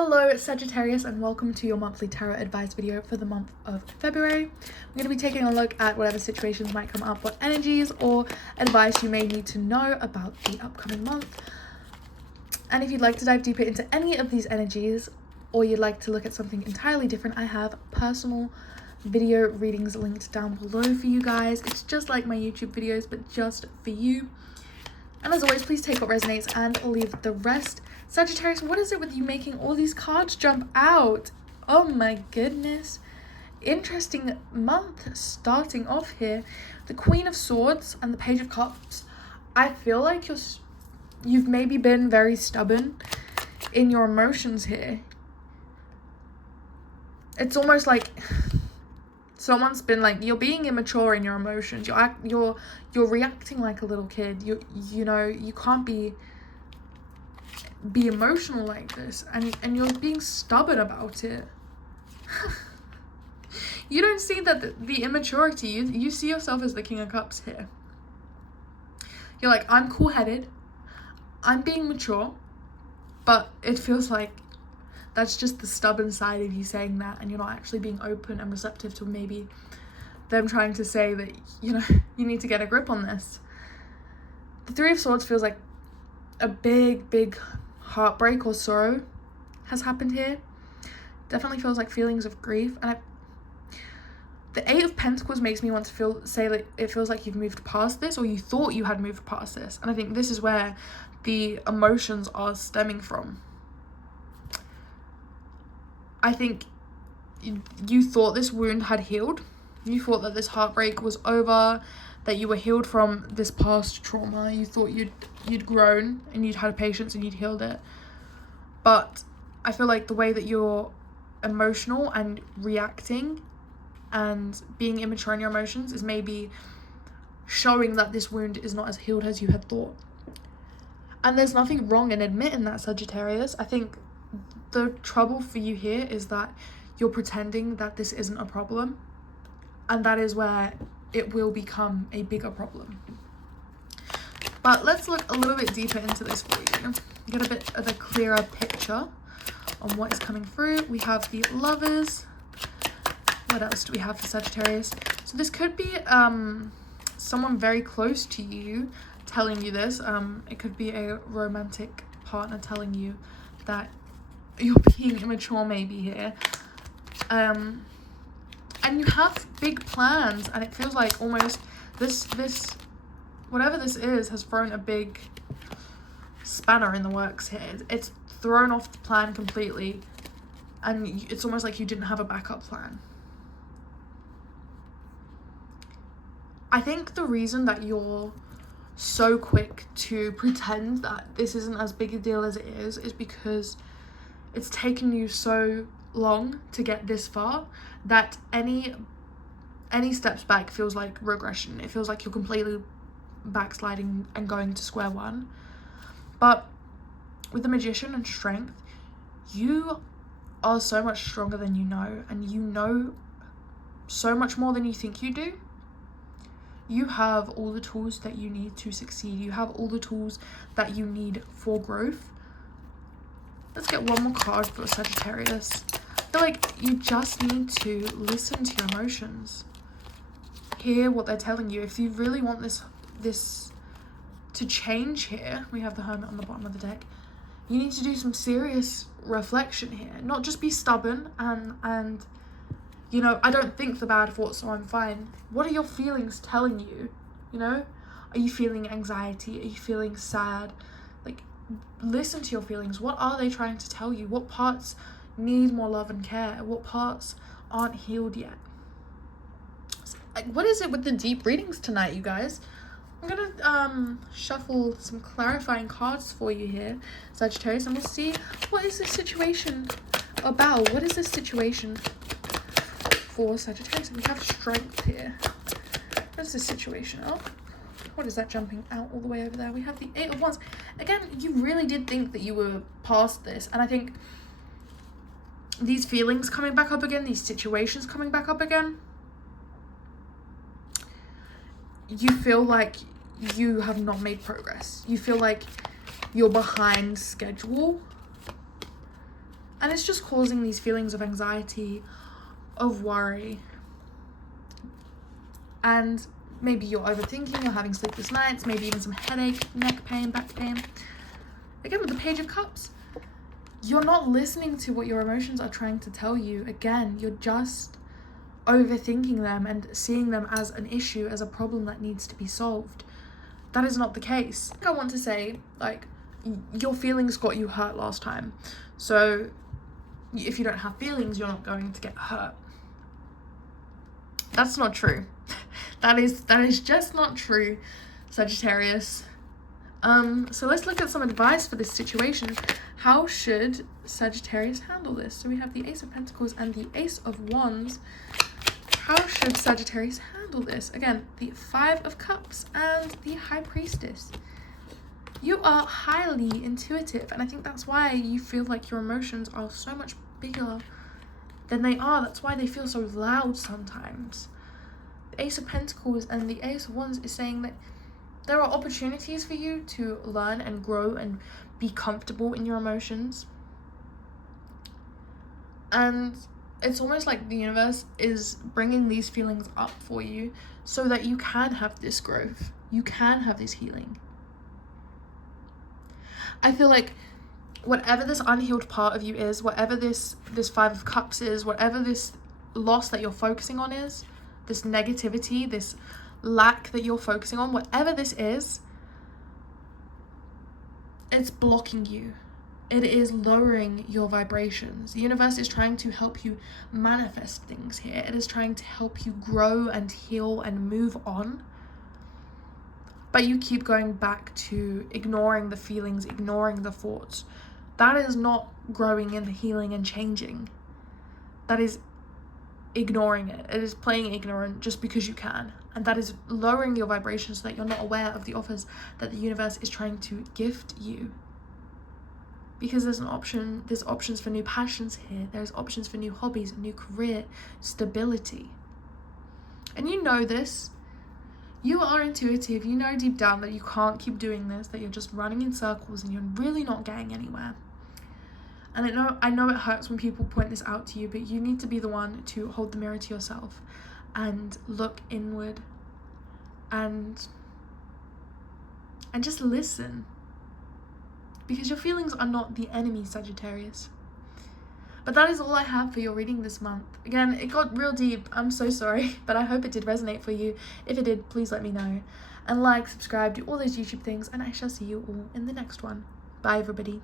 Hello Sagittarius, and welcome to your monthly tarot advice video for the month of February. I'm going to be taking a look at whatever situations might come up, what energies or advice you may need to know about the upcoming month. And if you'd like to dive deeper into any of these energies, or you'd like to look at something entirely different, I have personal video readings linked down below for you guys. It's just like my YouTube videos, but just for you. And as always, please take what resonates and leave the rest. Sagittarius, what is it with you making all these cards jump out? Oh my goodness. Interesting month starting off here. The Queen of Swords and the Page of Cups. I feel like you've maybe been very stubborn in your emotions here. It's almost like someone's been like, you're being immature in your emotions. You're reacting like a little kid. You know, you can't be emotional like this, and you're being stubborn about it. You don't see that the immaturity. You see yourself as the King of Cups here. You're like, I'm cool-headed, I'm being mature, but it feels like that's just the stubborn side of you saying that, and you're not actually being open and receptive to maybe them trying to say that, you know, you need to get a grip on this. The Three of Swords feels like a big heartbreak or sorrow has happened here. Definitely feels like feelings of grief. And the Eight of Pentacles makes me want to say like it feels like you've moved past this, or you thought you had moved past this. And I think this is where the emotions are stemming from. I think you thought this wound had healed. You thought that this heartbreak was over, that you were healed from this past trauma. You thought you'd grown and you'd had patience and you'd healed it. But I feel like the way that you're emotional and reacting and being immature in your emotions is maybe showing that this wound is not as healed as you had thought. And there's nothing wrong in admitting that, Sagittarius. I think the trouble for you here is that you're pretending that this isn't a problem, and that is where it will become a bigger problem. But let's look a little bit deeper into this for you. Get a bit of a clearer picture on what is coming through. We have the Lovers. What else do we have for Sagittarius? So this could be someone very close to you telling you this. It could be a romantic partner telling you that you're being immature maybe here. And you have big plans, and it feels like almost this whatever this is has thrown a big spanner in the works here. It's thrown off the plan completely, and it's almost like you didn't have a backup plan. I think the reason that you're so quick to pretend that this isn't as big a deal as it is because it's taken you so long to get this far that any steps back feels like regression. It feels like you're completely backsliding and going to square one. But with the Magician and Strength, you are so much stronger than you know, and you know so much more than you think you do. You have all the tools that you need to succeed. You have all the tools that you need for growth. Let's get one more card for Sagittarius. I feel like you just need to listen to your emotions. Hear what they're telling you. If you really want this to change here, we have the Hermit on the bottom of the deck. You need to do some serious reflection here. Not just be stubborn and you know, I don't think the bad thoughts, so I'm fine. What are your feelings telling you? You know? Are you feeling anxiety? Are you feeling sad? Like, listen to your feelings. What are they trying to tell you? What parts need more love and care? What parts aren't healed yet? What is it with the deep readings tonight, you guys? I'm gonna shuffle some clarifying cards for you here, Sagittarius, and we'll see what is this situation about. What is this situation for Sagittarius? We have Strength here. What is this situation? Oh, what is that jumping out all the way over there? We have the Eight of Wands. Again, you really did think that you were past this, and I think these feelings coming back up again, these situations coming back up again, you feel like you have not made progress. You feel like you're behind schedule. And it's just causing these feelings of anxiety, of worry. And maybe you're overthinking, you're having sleepless nights, maybe even some headache, neck pain, back pain. Again, with the Page of Cups, you're not listening to what your emotions are trying to tell you. Again, you're just overthinking them and seeing them as an issue, as a problem that needs to be solved. That is not the case. I want to say, like, your feelings got you hurt last time. So if you don't have feelings, you're not going to get hurt. That's not true. That is just not true, Sagittarius. So let's look at some advice for this situation. How should Sagittarius handle this? So we have the Ace of Pentacles and the Ace of Wands. How should Sagittarius handle this? Again, the Five of Cups and the High Priestess. You are highly intuitive, and I think that's why you feel like your emotions are so much bigger than they are. That's why they feel so loud sometimes. The Ace of Pentacles and the Ace of Wands is saying that there are opportunities for you to learn and grow and be comfortable in your emotions. And it's almost like the universe is bringing these feelings up for you so that you can have this growth. You can have this healing. I feel like whatever this unhealed part of you is, whatever this Five of Cups is, whatever this loss that you're focusing on is, this negativity, this lack that you're focusing on, whatever this is, it's blocking you. It is lowering your vibrations. The universe is trying to help you manifest things here. It is trying to help you grow and heal and move on. But you keep going back to ignoring the feelings, ignoring the thoughts. That is not growing and healing and changing. That is ignoring it. It is playing ignorant just because you can. And that is lowering your vibrations so that you're not aware of the offers that the universe is trying to gift you. Because there's options for new passions here. There's options for new hobbies, a new career, stability. And you know this. You are intuitive. You know deep down that you can't keep doing this, that you're just running in circles and you're really not getting anywhere. And I know it hurts when people point this out to you, but you need to be the one to hold the mirror to yourself and look inward and just listen. Because your feelings are not the enemy, Sagittarius. But that is all I have for your reading this month. Again, it got real deep. I'm so sorry, but I hope it did resonate for you. If it did, please let me know. And like, subscribe, do all those YouTube things, and I shall see you all in the next one. Bye, everybody.